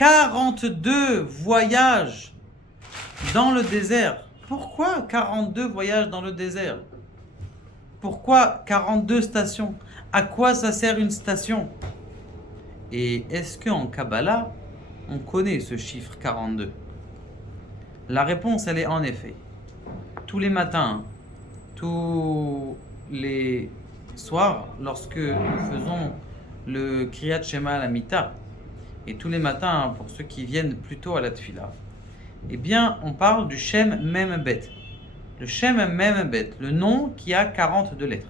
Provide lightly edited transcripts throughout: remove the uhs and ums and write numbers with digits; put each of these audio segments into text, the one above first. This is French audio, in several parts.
42 voyages dans le désert. Pourquoi 42 voyages dans le désert? Pourquoi 42 stations? À quoi ça sert une station? Et est-ce qu'en Kabbalah, on connaît ce chiffre 42? La réponse, elle est en effet. Tous les matins, tous les soirs, lorsque nous faisons le Kriyat Shema à la Mita, et tous les matins, pour ceux qui viennent plutôt à la Tfila, eh bien, on parle du Shem Mem Bet. Le Shem Mem Bet, le nom qui a 42 lettres.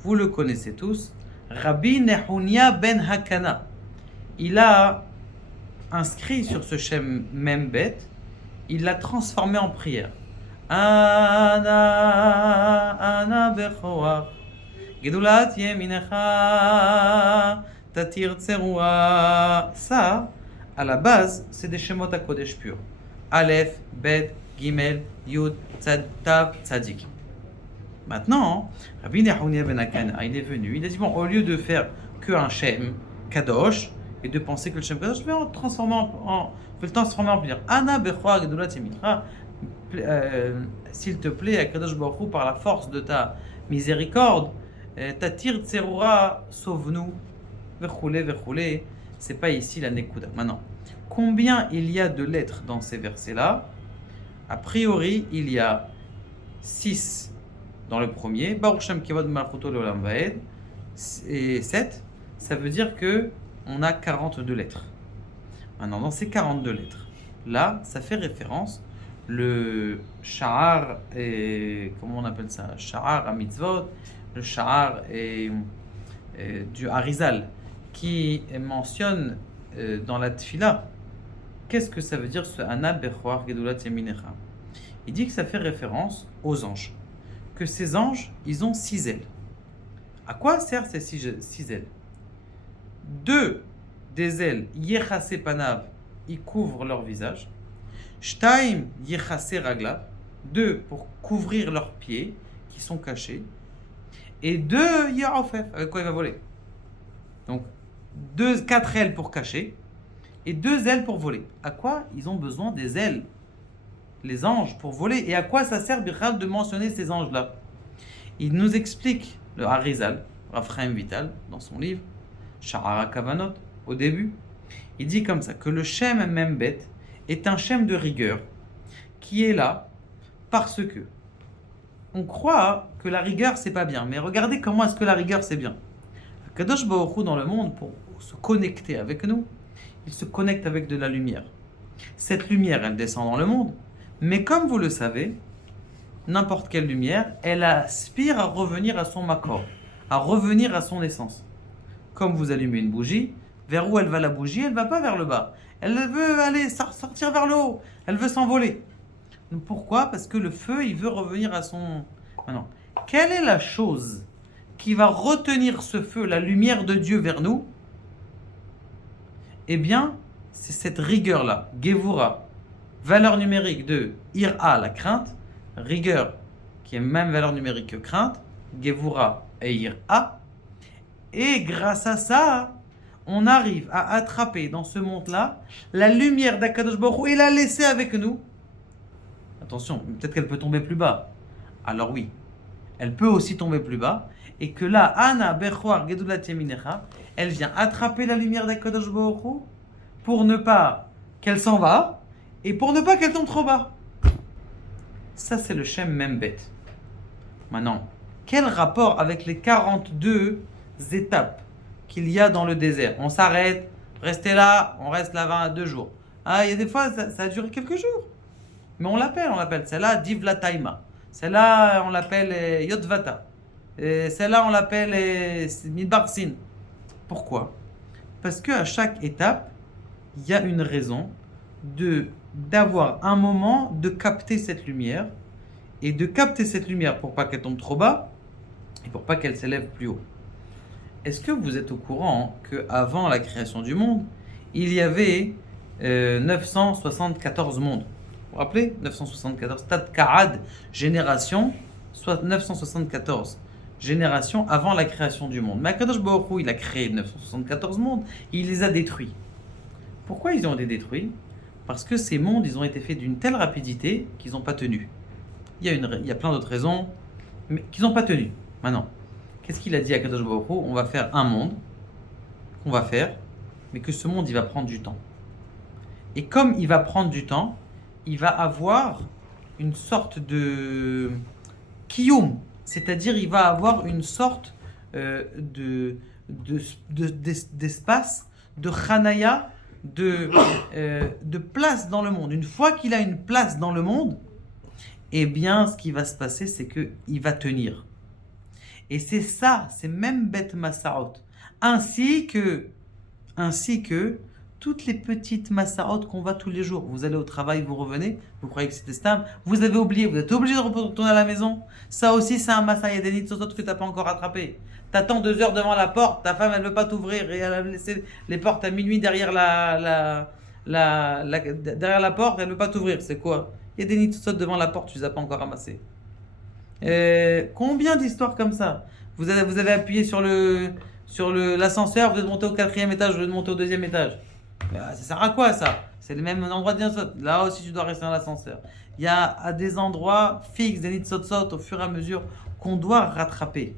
Vous le connaissez tous. Rabbi Nehunia ben Hakana. Il a inscrit sur ce Shem Mem Bet, il l'a transformé en prière. Ana bechoach, gedulat yeminecha, tatir tserua. Ça, à la base, c'est des Shemot HaKodesh purs. Aleph, Bet, Gimel, Yud, Tzad, Tav, Tzadik. Maintenant, Rabbi Nehunia ben Hakana, il est venu, il a dit bon, au lieu de faire que un Shem Kadosh et de penser que le Shem Kadosh, je vais le transformer en prière. Ana bechoach, gedulat yeminecha. S'il te plaît, Akadosh Baruch Hu, par la force de ta miséricorde, Tatir Tserura, sauve-nous, verroulé, verroulé. C'est pas ici la Nekuda. Maintenant, combien il y a de lettres dans ces versets-là? A priori, il y a 6 dans le premier, Baruch Shem Kevod Malchuto Leolam Vaed, et 7, ça veut dire que on a 42 lettres. Maintenant, dans ces 42 lettres, là, ça fait référence le Sha'ar, et comment on appelle ça? Sha'ar à mitzvot, le Sha'ar du Harizal, qui mentionne dans la Tfila, qu'est-ce que ça veut dire ce Ana Bechoach Gedulat Yeminecha? Il dit que ça fait référence aux anges, que ces anges, ils ont 6 ailes. À quoi servent ces 6 ailes? 2 des ailes, Yechase Panav, ils couvrent leur visage. Shtaim Yechase Raglav, 2 pour couvrir leurs pieds qui sont cachés, et 2 Yerofef, avec quoi il va voler. Donc 4 ailes pour cacher et 2 ailes pour voler. À quoi ils ont besoin des ailes, les anges, pour voler? Et à quoi ça sert Bichal de mentionner ces anges-là? Il nous explique le Harizal, Rav Chaim Vital, dans son livre Sha'ar HaKavanot, au début. Il dit comme ça que le Shem Mem Bet est un Shem de rigueur qui est là parce que on croit que la rigueur c'est pas bien, mais regardez comment est-ce que la rigueur c'est bien. Kadosh Baruch Hu dans le monde, pour se connecter avec nous, il se connecte avec de la lumière. Cette lumière, elle descend dans le monde, mais comme vous le savez, n'importe quelle lumière, elle aspire à revenir à son makor, à revenir à son essence. Comme vous allumez une bougie, vers où elle va la bougie? Elle ne va pas vers le bas. Elle veut aller sortir vers le haut. Elle veut s'envoler. Donc pourquoi? Parce que le feu, il veut revenir à son... Maintenant, quelle est la chose qui va retenir ce feu, la lumière de Dieu vers nous? Eh bien, c'est cette rigueur-là. Gevura, valeur numérique de Ira, la crainte. Rigueur, qui est même valeur numérique que crainte. Gevura et Ira. Et grâce à ça, on arrive à attraper dans ce monde-là la lumière d'Akadosh Baruch Hu et la laisser avec nous. Attention, peut-être qu'elle peut tomber plus bas. Alors oui, elle peut aussi tomber plus bas. Et que là, Ana Bechoar Gedulat Yeminecha, elle vient attraper la lumière d'Akadosh Baruch Hu pour ne pas qu'elle s'en va et pour ne pas qu'elle tombe trop bas. Ça, c'est le Shem Mem Bet. Maintenant, quel rapport avec les 42 étapes qu'il y a dans le désert? On s'arrête, restez là, on reste là 22 jours. Ah, il y a des fois, ça a duré quelques jours. Mais on l'appelle celle-là Divla Taima. Celle-là, on l'appelle Yotvata. Celle-là, on l'appelle Midbar Sin. Pourquoi? Parce qu'à chaque étape, il y a une raison d'avoir un moment de capter cette lumière et de capter cette lumière pour pas qu'elle tombe trop bas et pour pas qu'elle s'élève plus haut. Est-ce que vous êtes au courant qu'avant la création du monde, il y avait 974 mondes? Vous vous rappelez? 974, Tad Ka'ad, génération, soit 974 générations avant la création du monde. Mais Akadosh Baruch Hu, il a créé 974 mondes, il les a détruits. Pourquoi ils ont été détruits? Parce que ces mondes, ils ont été faits d'une telle rapidité qu'ils n'ont pas tenu. Il y a plein d'autres raisons, mais qu'ils n'ont pas tenu. Maintenant, qu'est-ce qu'il a dit à Kadosh Baruch Hu? On va faire un monde, qu'on va faire, mais que ce monde, il va prendre du temps. Et comme il va prendre du temps, il va avoir une sorte de kiyum, c'est-à-dire il va avoir une sorte d'espace, de chanaya, de place dans le monde. Une fois qu'il a une place dans le monde, eh bien, ce qui va se passer, c'est qu'il va tenir. Et c'est ça, c'est même Bet Massaot. Ainsi que toutes les petites Massaot qu'on va tous les jours. Vous allez au travail, vous revenez, vous croyez que c'était stable, vous avez oublié, vous êtes obligé de retourner à la maison. Ça aussi, c'est un Massa. Il y a des nids que tu n'as pas encore rattrapé. T'attends 2 heures devant la porte, ta femme, elle ne veut pas t'ouvrir et elle a laissé les portes à minuit derrière derrière la porte, elle ne veut pas t'ouvrir. C'est quoi? Il y a des nids devant la porte, tu ne les as pas encore ramassés. Combien d'histoires comme ça? Vous avez appuyé sur l'ascenseur, vous êtes monté au 4e étage, vous êtes monté au 2e étage. Ça sert à quoi ça? C'est le même endroit de nidsot. Là aussi, tu dois rester dans l'ascenseur. Il y a à des endroits fixes, des nidsot au fur et à mesure qu'on doit rattraper,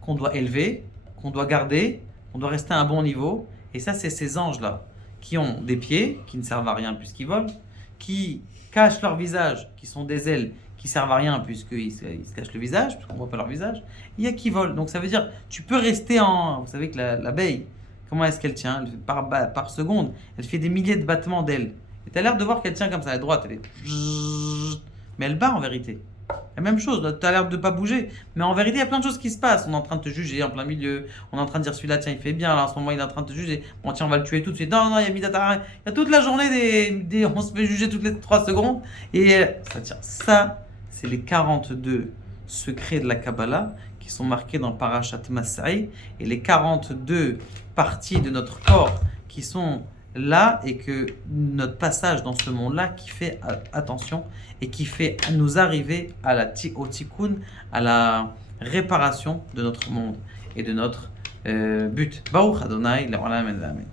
qu'on doit élever, qu'on doit garder, qu'on doit rester à un bon niveau. Et ça, c'est ces anges-là qui ont des pieds, qui ne servent à rien puisqu'ils volent, qui cachent leur visage, qui sont des ailes, qui servent à rien puisqu'ils se cachent le visage, puisqu'on ne voit pas leur visage. Il y a qui volent. Donc ça veut dire, tu peux rester en... Vous savez que l'abeille, comment est-ce qu'elle tient? Par seconde, elle fait des milliers de battements d'ailes. Et tu as l'air de voir qu'elle tient comme ça, à droite, elle est... Mais elle bat en vérité. La même chose, tu as l'air de ne pas bouger. Mais en vérité, il y a plein de choses qui se passent. On est en train de te juger en plein milieu. On est en train de dire celui-là, tiens, il fait bien. Là, en ce moment, il est en train de te juger. Bon, tiens, on va le tuer tout de suite. Non, non, il y a Midatara. Il y a toute la journée on se fait juger toutes les 3 secondes. Et ça tient. Ça, c'est les 42 secrets de la Kabbalah qui sont marqués dans Parashat Masai. Et les 42 parties de notre corps qui sont là et que notre passage dans ce monde-là qui fait attention et qui fait nous arriver au tikkun, à la réparation de notre monde et de notre but. Baruch Adonai, l'olam et l'amen.